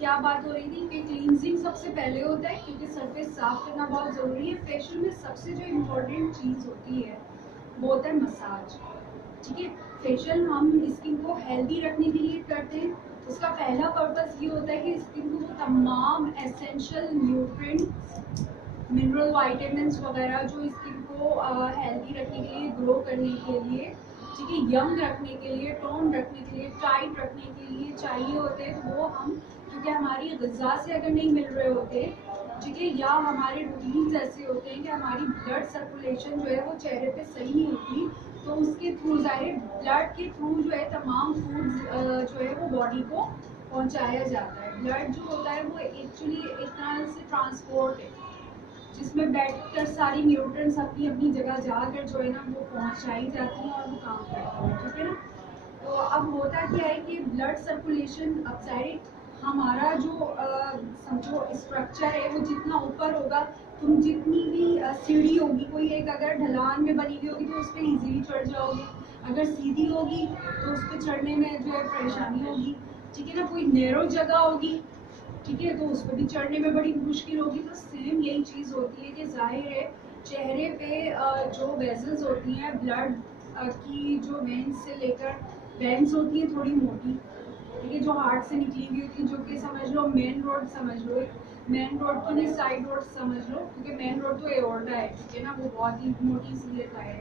क्या बात हो रही थी कि क्लींजिंग सबसे पहले होता है, क्योंकि सरफेस साफ करना बहुत ज़रूरी है। फेशियल में सबसे जो इम्पोर्टेंट चीज़ होती है वो होता है मसाज। ठीक है, फेशियल हम स्किन को हेल्दी रखने के लिए करते हैं। उसका पहला पर्पस ये होता है कि स्किन को वो तमाम एसेंशियल न्यूट्रिएंट्स, मिनरल वाइटामिन्स वगैरह जो स्किन को हेल्दी रखने के लिए, ग्रो करने के लिए, ठीक है, यंग रखने के लिए, टोन रखने के लिए, टाइट रखने के लिए चाहिए होते हैं। तो वो हम, क्योंकि हमारी ग़िज़ा से अगर नहीं मिल रहे होते, ठीक है, या हमारे रूटीन्स ऐसे होते हैं कि हमारी ब्लड सर्कुलेशन जो है वो चेहरे पे सही नहीं होती, तो उसके थ्रू ज़ाहिर ब्लड के थ्रू जो है तमाम फूड्स जो है वो बॉडी को पहुंचाया जाता है। ब्लड जो होता है वो एक्चुअली एक तरह से ट्रांसपोर्ट है, जिसमें बैठकर सारी न्यूट्रिएंट्स अपनी अपनी जगह जाकर जो है ना वो पहुंचाई जाती हैं और वो काम करती हैं। ठीक है ना। तो अब होता क्या है कि ब्लड सर्कुलेशन अब साइड हमारा जो समझो स्ट्रक्चर है वो जितना ऊपर होगा, तुम जितनी भी सीढ़ी होगी, कोई एक अगर ढलान में बनी हुई होगी तो उस पर ईजिली चढ़ जाओगे, अगर सीधी होगी तो उस पर चढ़ने में जो है परेशानी होगी। ठीक है ना। कोई नैरो जगह होगी, ठीक है, तो उस पर भी चढ़ने में बड़ी मुश्किल होगी। तो सेम यही चीज़ होती है कि जाहिर है चेहरे पे जो वेजल्स होती हैं ब्लड की, जो वेन्स से लेकर वेन्स होती है थोड़ी मोटी, ठीक है, जो हार्ट से निकली हुई होती है, जो कि समझ लो मेन रोड समझ लो, मेन रोड तो नहीं साइड रोड समझ लो, क्योंकि मेन रोड तो एओर्टा है, ठीक है ना, वो बहुत ही मोटी सी लेता है।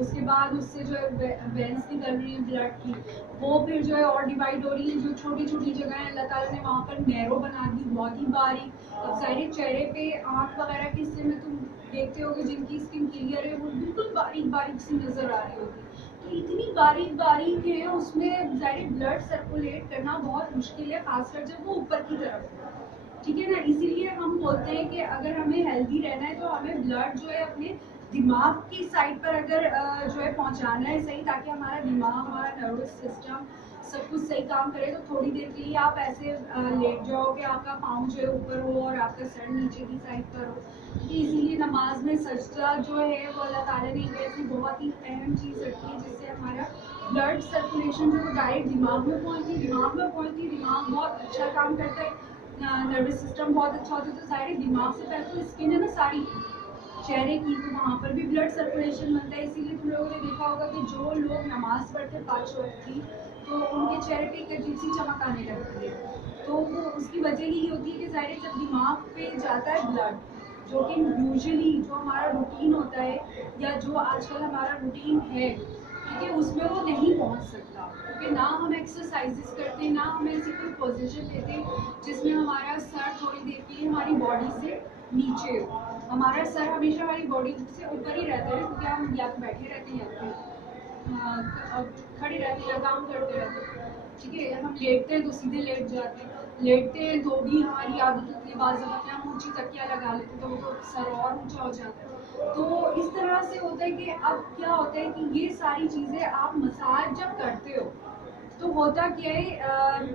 उसके बाद उससे जो है वेन्स निकल रही है ब्लड की, वो फिर जो है और डिवाइड हो रही है। जो छोटी छोटी जगह है अल्लाह ताला ने वहाँ पर नैरो बना दी, बहुत ही बारीक। अब सारे चेहरे पे आँख वगैरह के हिस्से में तुम देखते होगे जिनकी स्किन क्लियर है वो बिल्कुल बारीक बारीक सी नजर आ रही होगी। तो इतनी बारीक बारीक है, उसमें जाहिर ब्लड सर्कुलेट करना बहुत मुश्किल है, खासकर जब वो ऊपर की तरफ है। ठीक है ना। इसीलिए हम बोलते हैं कि अगर हमें हेल्दी रहना है तो हमें ब्लड जो है अपने दिमाग की साइड पर अगर जो है पहुंचाना है सही, ताकि हमारा दिमाग, हमारा नर्वस सिस्टम सब कुछ सही काम करे। तो थोड़ी देर के लिए आप ऐसे लेट जाओ कि आपका पाँव जो है ऊपर हो और आपका सर नीचे की साइड पर हो। क्योंकि इसीलिए नमाज में सजदा जो है वो अल्लाह ताला ने एक ऐसी बहुत ही अहम चीज़ रखी है जिससे हमारा ब्लड सर्कुलेशन जो है डायरेक्ट दिमाग में पहुँचती है, दिमाग बहुत अच्छा काम करता है, नर्वस सिस्टम बहुत अच्छा होता है। तो सारे दिमाग से पहले तो स्किन है ना सारी चेहरे की, तो वहाँ पर भी ब्लड सर्कुलेशन बनता है। इसीलिए तुम लोगों ने देखा होगा कि जो लोग नमाज पढ़ते 5 वक्त की, तो उनके चेहरे पे एक अजीब सी चमक आने लगती है। तो वो उसकी वजह यही होती है कि ज़ाहिर जब दिमाग पे जाता है ब्लड, जो कि यूजुअली जो हमारा रूटीन होता है या जो आजकल हमारा रूटीन है, ठीक है, उसमें वो नहीं पहुंच सकता, क्योंकि ना हम एक्सरसाइजेस करते हैं, ना हम ऐसी कोई पोजीशन लेते हैं जिसमें हमारा सर थोड़ी देर के लिए हमारी बॉडी से नीचे हो। हमारा सर हमेशा हमारी बॉडी से ऊपर ही रहता है, क्योंकि हम या तो बैठे रहते हैं या फिर खड़े रहते हैं या काम करते रहते हैं। ठीक है, हम लेटते हैं तो सीधे लेट जाते हैं, लेटते हैं तो भी हमारी आदत होती है बाज़ हम ऊँची तकिया लगा लेते हैं, तो वो तो सर और ऊँचा हो जाता है। तो इस तरह से होता है कि अब क्या होता है कि ये सारी चीज़ें आप मसाज जब करते हो तो होता क्या है,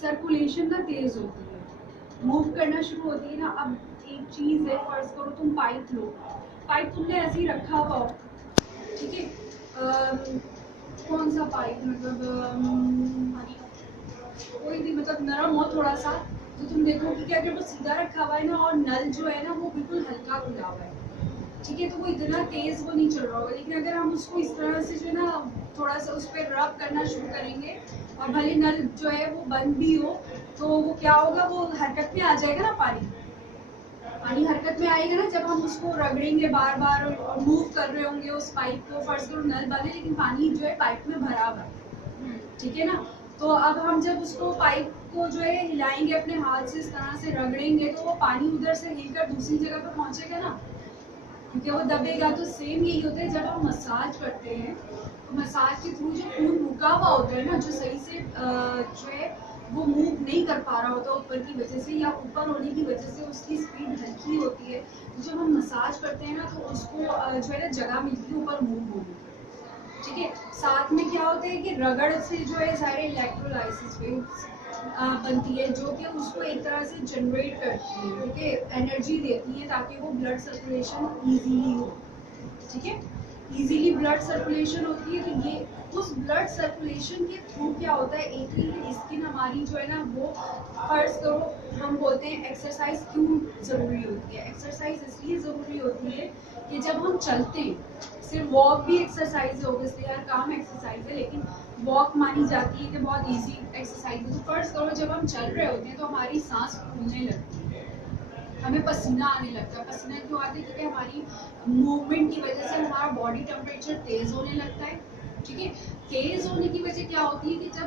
सर्कुलेशन ना तेज़ होती है, मूव करना शुरू होती है ना। अब एक चीज़ है, फर्ज करो तुम पाइप लो, पाइप तुमने ऐसे ही रखा हुआ हो, ठीक है, कौन सा पाइप, मतलब कोई भी, मतलब नरम हो थोड़ा सा, तो तुम देखोगे कि अगर वो सीधा रखा हुआ है ना और नल जो है ना वो बिल्कुल हल्का खुला हुआ है, ठीक है, तो वो इतना तेज वो नहीं चल रहा होगा। लेकिन अगर हम उसको इस तरह से जो है ना थोड़ा सा उस पर रब करना शुरू करेंगे और भले नल जो है वो बंद भी हो, तो वो क्या होगा, वो हरकत में आ जाएगा ना, पानी हरकत में आएगा ना जब हम उसको रगड़ेंगे बार बार और मूव कर रहे होंगे उस पाइप को। फर्ज करो नल बंद है लेकिन पानी जो है पाइप में भरा हुआ है, ठीक है ना। तो अब हम जब उसको पाइप को जो है हिलाएंगे अपने हाथ से, इस तरह से रगड़ेंगे, तो वो पानी उधर से हिलकर दूसरी जगह पर पहुंचेगा ना, क्योंकि वो दबेगा। तो सेम यही होता है जब हम मसाज करते हैं, तो मसाज के थ्रू जो खून रुका हुआ होता है ना, जो सही से जो है वो मूव नहीं कर पा रहा होता ऊपर की वजह से या ऊपर होने की वजह से उसकी स्पीड हल्की होती है, तो जब हम मसाज करते हैं ना तो उसको जो है ना जगह मिलती है ऊपर मूव होने की। ठीक है, साथ में क्या होता है कि रगड़ से जो है सारे इलेक्ट्रोलाइसिस वेव्स बनती है, जो कि उसको एक तरह से जनरेट करती है, ठीक है, एनर्जी देती है ताकि वो ब्लड सर्कुलेशन इजीली हो। ठीक है, इजीली ब्लड सर्कुलेशन होती है। तो ये उस ब्लड सर्कुलेशन के थ्रू क्या होता है, एक ही स्किन हमारी जो है ना वो, फर्ज करो हम बोलते हैं एक्सरसाइज क्यों ज़रूरी होती है। एक्सरसाइज इसलिए ज़रूरी होती है कि जब हम चलते हैं, सिर्फ वॉक भी एक्सरसाइज है, ओबियसली हर काम एक्सरसाइज है, लेकिन वॉक मानी जाती है कि बहुत इजी एक्सरसाइज है। तो फर्ज करो जब हम चल रहे होते हैं तो हमारी सांस फूलने लगती है, हमें पसीना आने लगता है। पसीना क्यों आता है? क्योंकि हमारी मूवमेंट की वजह से हमारा बॉडी टेम्परेचर तेज होने लगता है। ठीक है, तेज होने की वजह क्या होती है कि जब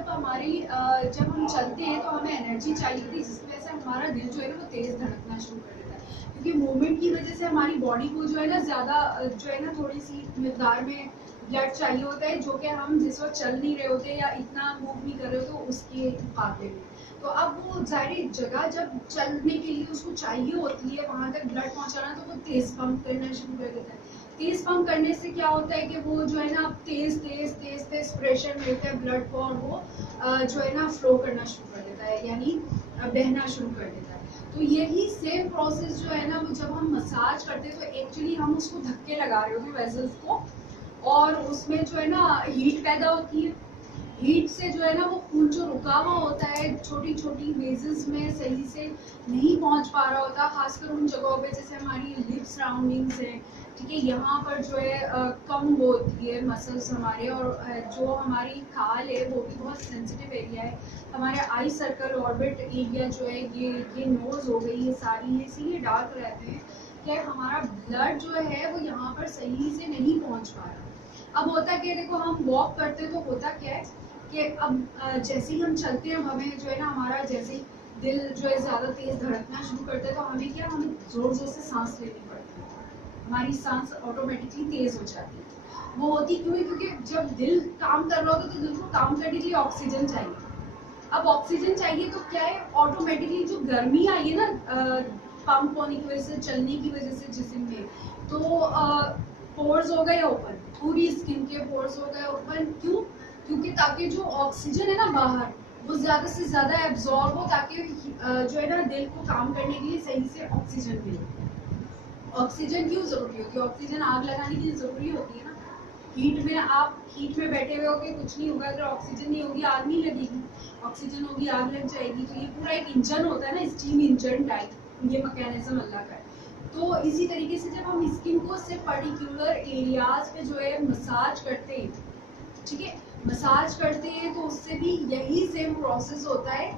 जब हम चलते हैं तो हमें एनर्जी चाहिए होती है, जिसकी वजह से हमारा दिल जो है ना वो तेज धड़कना शुरू कर देता है। क्योंकि मूवमेंट की वजह से हमारी बॉडी को जो है ना ज़्यादा जो है ना थोड़ी सी मिकदार में ब्लड चाहिए होता है, जो कि हम जिस वक्त चल नहीं रहे होते या इतना मूव नहीं कर रहे होते तो उसके मुकाबले में। तो अब वो ज़ाहिर जगह जब चलने के लिए उसको चाहिए होती है वहाँ तक ब्लड पहुँचाना, तो वो तेज़ पंप करना शुरू कर देता है। तेज़ पंप करने से क्या होता है कि वो जो है ना तेज़ तेज़ तेज़ तेज़ प्रेशर मिलता है ब्लड को, और वो जो है ना फ्लो करना शुरू कर देता है, यानी बहना शुरू कर देता है। तो यही सेम प्रोसेस जो है ना वो जब हम मसाज करते हैं तो एक्चुअली हम उसको धक्के लगा रहे होते हैं वेसल्स को, और उसमें जो है ना हीट पैदा होती है। हीट से जो है ना वो खून जो रुका हुआ होता है छोटी छोटी वेजल्स में सही से नहीं पहुंच पा रहा होता, खासकर उन जगहों पे जैसे हमारी लिप सराउंडिंग्स है, ठीक है, यहाँ पर जो है कम होती है मसल्स हमारे, और जो हमारी खाल है वो भी बहुत सेंसिटिव एरिया है। हमारे आई सर्कल ऑर्बिट एरिया जो है ये नोज हो गई, ये सारी ये इसीलिए डार्क रहते हैं कि हमारा ब्लड जो है वो यहाँ पर सही से नहीं पहुँच पा रहा। अब होता क्या है, देखो हम वॉक करते हैं तो होता क्या है कि अब जैसे ही हम चलते हैं हमें जो है ना हमारा जैसे ही दिल जो है ज़्यादा तेज़ धड़कना शुरू करता है, तो हमें ज़ोर ज़ोर से सांस लेनी पड़ती है, हमारी सांस ऑटोमेटिकली तेज़ हो जाती है। वो होती क्यों है? क्योंकि जब दिल काम कर रहा होता है तो दिल को काम करने के लिए ऑक्सीजन चाहिए। अब ऑक्सीजन चाहिए तो क्या है, ऑटोमेटिकली जो गर्मी आई है ना पंप होने की वजह से, चलने की वजह से जिस्म में, तो पोर्स हो गए ओपन, पूरी स्किन के पोर्स हो गए ओपन। क्यों? क्योंकि ताकि जो ऑक्सीजन है ना बाहर वो ज़्यादा से ज़्यादा एब्जॉर्ब हो, ताकि जो है ना दिल को काम करने के लिए सही से ऑक्सीजन मिले। ऑक्सीजन क्यों ज़रूरी होती है? ऑक्सीजन आग लगाने के लिए ज़रूरी होती है ना। आप हीट में बैठे हुए होगे, कुछ नहीं होगा, अगर ऑक्सीजन नहीं होगी आग नहीं लगेगी, ऑक्सीजन होगी आग लग जाएगी। तो ये पूरा एक इंजन होता है ना, स्टीम इंजन टाइप, ये मैकेनिज्म अल्लाह का है। तो इसी तरीके से जब हम स्किन को सिर्फ पर्टिकुलर एरियाज पे जो है मसाज करते हैं, ठीक है, मसाज करते हैं, तो उससे भी यही सेम प्रोसेस होता है,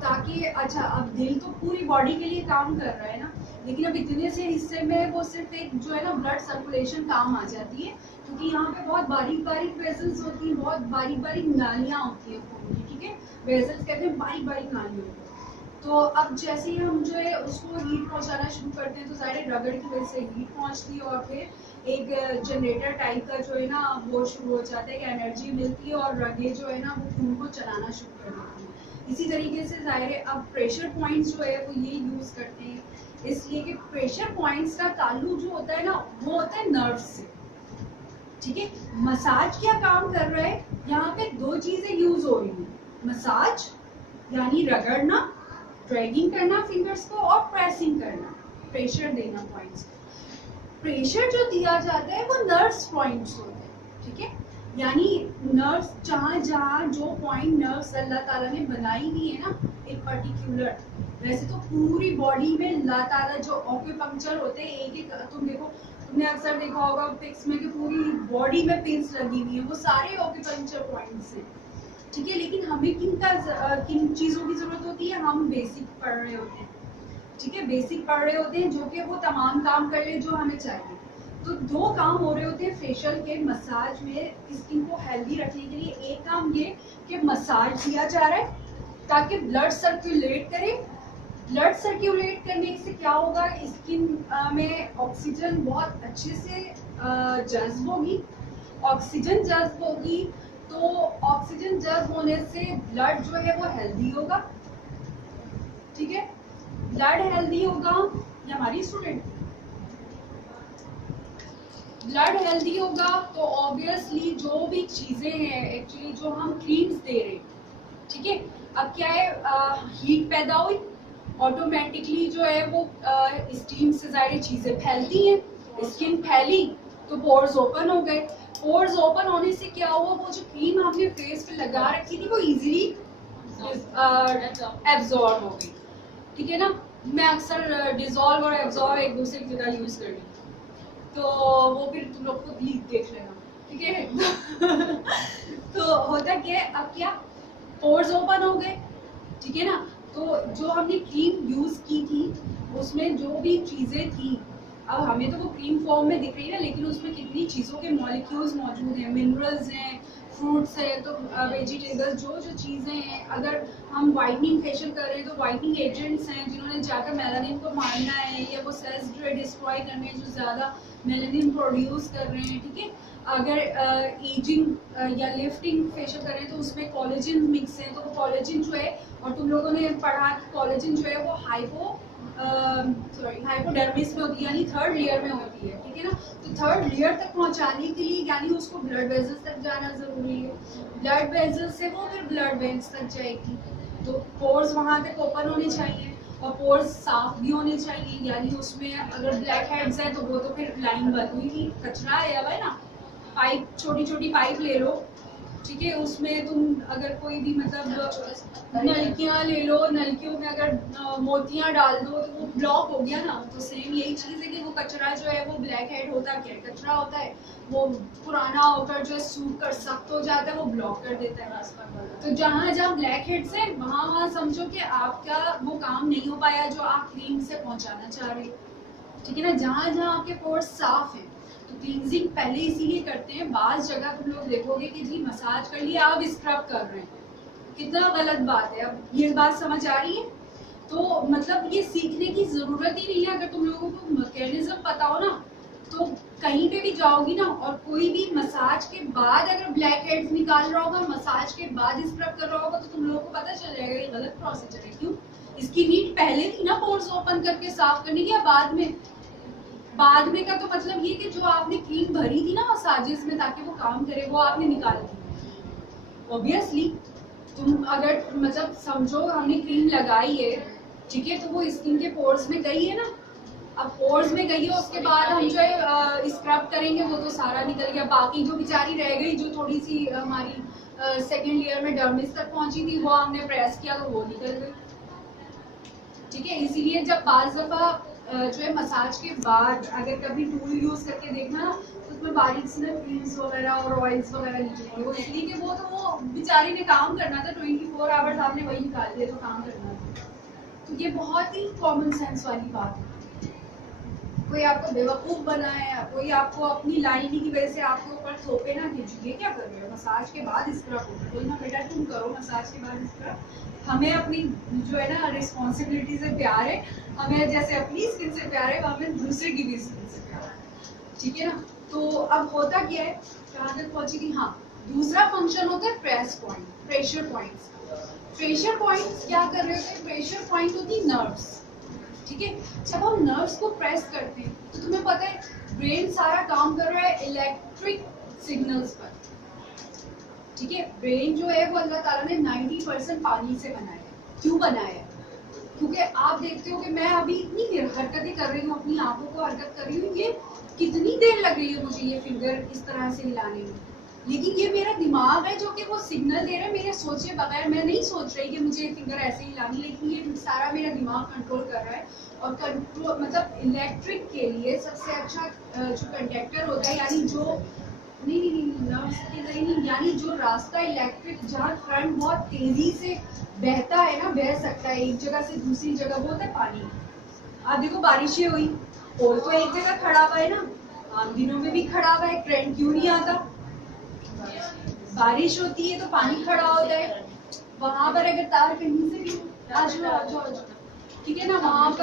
ताकि अच्छा अब दिल तो पूरी बॉडी के लिए काम कर रहा है ना, लेकिन अब इतने से हिस्से में वो सिर्फ एक जो है ना ब्लड सर्कुलेशन काम आ जाती है, क्योंकि यहाँ पे बहुत बारीक बारीक वेसल्स होती हैं, बहुत बारीक बारीक नालियाँ होती है खून की, ठीक है, वेसल्स कहते हैं बारीक बारीक नालियों को। तो अब जैसे ही हम जो है उसको हीट पहुंचाना शुरू करते हैं तो सारे रगड़ की वजह से हीट पहुंचती है, और फिर एक जनरेटर टाइप का जो है ना वो शुरू हो जाता है कि एनर्जी मिलती है, और रगे जो है ना वो खून को चलाना शुरू कर देती है। इसी तरीके से ज़ाहिर है अब प्रेशर पॉइंट्स जो है वो ये यूज़ करते हैं, इसलिए कि प्रेशर पॉइंट्स का ताल्लुक जो होता है ना वो होता है नर्व से, ठीक है। मसाज क्या काम कर रहा है, यहाँ पे दो चीज़ें यूज़ हो रही हैं, मसाज यानी रगड़ना, ड्रैगिंग करना फिंगर्स को, और प्रेसिंग करना, प्रेशर देना पॉइंट्स को। प्रेशर जो दिया जाता है वो नर्व्स पॉइंट्स होते हैं, ठीक है, यानी नर्व्स जहाँ जहाँ जो पॉइंट नर्व्स अल्लाह ताला ने बनाई हुई है ना एक पर्टिकुलर, वैसे तो पूरी बॉडी में अल्लाह ताला जो ऑक्यूपंक्चर होते हैं एक एक, तुमने अक्सर देखा होगा पिक्स में कि पूरी बॉडी में पिन्स लगी हुई है, वो सारे ऑक्यूपंक्चर पॉइंट्स हैं, ठीक है। लेकिन हमें किन चीज़ों की ज़रूरत होती है, हम बेसिक पढ़ रहे होते हैं, ठीक है, बेसिक पढ़ रहे होते हैं जो कि वो तमाम काम कर ले जो हमें चाहिए। तो दो काम हो रहे होते हैं फेशियल के मसाज में स्किन को हेल्दी रखने के लिए। एक काम ये कि मसाज किया जा रहा है ताकि ब्लड सर्कुलेट करे, ब्लड सर्कुलेट करने से क्या होगा, स्किन में ऑक्सीजन बहुत अच्छे से जज्ब होगी, ऑक्सीजन जज्ब होगी, तो ऑक्सीजन जज्ब होने से ब्लड जो है वो हेल्दी होगा, ठीक है, ब्लड हेल्दी होगा। ये हमारी स्टूडेंट, ब्लड हेल्दी होगा तो ऑब्वियसली जो भी चीज़ें हैं एक्चुअली जो हम क्रीम्स दे रहे हैं, ठीक है, अब क्या है, हीट पैदा हुई, ऑटोमेटिकली जो है वो स्टीम से ज़ाहिर चीज़ें फैलती हैं, स्किन फैली तो पोर्स ओपन हो गए। पोर्स ओपन होने से क्या हुआ, वो जो क्रीम आपने फेस पे लगा रखी थी वो इजीली एब्जॉर्ब हो गई, ठीक है ना। मैं अक्सर डिजोल्व और एब्जॉर्ब एक दूसरे की जगह यूज कर रही हूँ, तो वो फिर तुम लोग खुद ही देख लेना, ठीक है। तो होता क्या है, अब क्या पोर्स ओपन हो गए, ठीक है ना। तो जो हमने क्रीम यूज की थी उसमें जो भी चीजें थी, अब हमें तो वो क्रीम फॉर्म में दिख रही है ना, लेकिन उसमें कितनी चीज़ों के मॉलिक्यूल्स मौजूद हैं, मिनरल्स हैं, फ्रूट्स हैं, तो वेजिटेबल्स, जो जो चीज़ें हैं। अगर हम वाइटनिंग फेशियल कर रहे हैं तो वाइटनिंग एजेंट्स हैं जिन्होंने जाकर मेलानिन को मारना है, या वो सेल्स जो है डिस्ट्रॉय करने हैं जो ज़्यादा मेलानिन प्रोड्यूस कर रहे हैं, ठीक है। अगर एजिंग या लिफ्टिंग फेशियल कर रहे हैं तो उसमें कोलेजन मिक्स है, तो वो कोलेजन जो है, और तुम लोगों ने पढ़ा कोलेजन जो है वो हाइपोडर्मिस में होती है, यानी थर्ड लेयर में होती है, ठीक है ना। तो थर्ड लेयर तक पहुंचाने के लिए यानी उसको ब्लड वेजल्स तक जाना जरूरी है, ब्लड वेजल्स से वो फिर ब्लड वेन्स तक जाएगी, तो पोर्स वहां तक ओपन होने चाहिए, और पोर्स साफ भी होने चाहिए, यानी उसमें अगर ब्लैक हेड्स हैं तो वो तो फिर लाइन बन हुई थी, कचरा है अब, है ना। पाइप, छोटी छोटी पाइप ले लो, ठीक है, उसमें तुम अगर कोई भी मतलब नलकियां ले लो, नलकियों में अगर मोतियां डाल दो तो वो ब्लॉक हो गया ना। तो सेम यही चीज़ है कि वो कचरा जो है, वो ब्लैक हेड होता क्या है, कचरा होता है, वो पुराना होकर जो है सूख कर सख्त हो जाता है, वो ब्लॉक कर देता है। तो जहाँ जहाँ ब्लैक हेड्स है वहाँ वहाँ समझो कि आपका वो काम नहीं हो पाया जो आप क्रीम से पहुँचाना चाह रहे, ठीक है ना। जहाँ जहाँ आपके पोर्स साफ है तो क्लींजिंग पहले इसीलिए करते हैं। बाज़ जगह तुम लोग देखोगे कि जी मसाज कर लिया, अब स्क्रब कर रहे हैं, कितना गलत बात है। अब ये बात समझ आ रही है? तो मतलब ये सीखने की जरूरत ही नहीं है। अगर तुम लोगों को मैकेनिज्म पता हो ना, तो कहीं पे भी जाओगी ना और कोई भी मसाज के बाद अगर ब्लैक हेड्स निकाल रहा होगा, मसाज के बाद स्क्रब कर रहा होगा, तो तुम लोगों को पता चल जाएगा ये गलत प्रोसीजर है। क्यों? इसकी नीड पहले थी ना पोर्स ओपन करके साफ करने की, या बाद में? बाद में का तो मतलब ये कि जो आपने क्रीम भरी थी ना मसाजेस में ताकि वो काम करे, वो आपने निकाल दी। ऑब्वियसली तुम अगर मतलब समझो हमने क्रीम लगाई है, ठीक है, तो वो स्किन के पोर्स में गई है ना। अब पोर्स में गई है, उसके बाद हम जो है स्क्रब करेंगे, वो तो सारा निकल गया। बाकी जो बेचारी रह गई, जो थोड़ी सी हमारी सेकेंड लेयर में डर्मिस तक पहुंची थी, वो हमने प्रेस किया तो वो निकल गई, ठीक है। इसीलिए जब बाज़ दफा जो है मसाज के बाद अगर कभी टूल यूज करके देखना ना, तो उसमें बारीक से ना क्रीम्स वगैरह और ऑयल्स वगैरह निकलेंगे, वो इसलिए कि वो तो वो बेचारी ने काम करना था, 24 आवर्स आपने वही निकाल दिया, तो काम करना था। तो ये बहुत ही कॉमन सेंस वाली बात है। कोई आपको बेवकूफ बनाए, कोई आपको अपनी लाइनिंग की वजह से आपके ऊपर थोपे ना कि ये क्या कर रहे हो, मसाज के बाद स्क्रब हो, तो ना बेटा तुम करो मसाज के बाद स्क्रब। हमें अपनी जो है ना रिस्पॉन्सिबिलिटी से प्यार है, हमें जैसे अपनी स्किन से प्यार है, हमें दूसरे की भी स्किन से प्यार है, ठीक है ना। तो अब होता क्या है, कहाँ तक पहुंची थी, हाँ, दूसरा फंक्शन होता है press point, pressure points. Pressure points क्या कर रहे होते हैं? प्रेशर पॉइंट होती है नर्व्स, ठीक है। जब हम नर्व्स को प्रेस करते हैं तो तुम्हें पता है ब्रेन सारा काम कर रहा है इलेक्ट्रिक सिग्नल्स पर, ठीक है। ब्रेन जो है वो अल्लाह ताला ने 90% पानी से बनाया है। क्यों बनाया है? क्योंकि आप देखते हो कि मैं अभी इतनी हरकतें कर रही हूँ, अपनी आंखों को हरकत कर रही हूँ, ये कितनी देर लग रही है मुझे ये फिंगर इस तरह से हिलाने में, लेकिन ये मेरा दिमाग है जो कि वो सिग्नल दे रहा है मेरे सोचे बगैर। मैं नहीं सोच रही कि मुझे फिंगर ऐसे ही हिलानी, लेकिन ये सारा मेरा दिमाग कंट्रोल कर रहा है। और कंट्रोल मतलब इलेक्ट्रिक के लिए सबसे अच्छा जो कंडक्टर होता है, यानी जो नहीं नर्व्स के जरिए नहीं, यानी जो रास्ता इलेक्ट्रिक जहाँ करंट बहुत तेजी से बहता है ना, बह सकता है एक जगह से दूसरी जगह, वो होता है पानी। आप देखो बारिशें हुई, पोल तो एक जगह खड़ा हुआ है ना, आम दिनों में भी खड़ा हुआ है, करंट क्यों नहीं आता? बारिश होती है तो पानी खड़ा होता है, वहां पर अगर तार कहीं से भी आ जाओ, ठीक है ना, वहां पर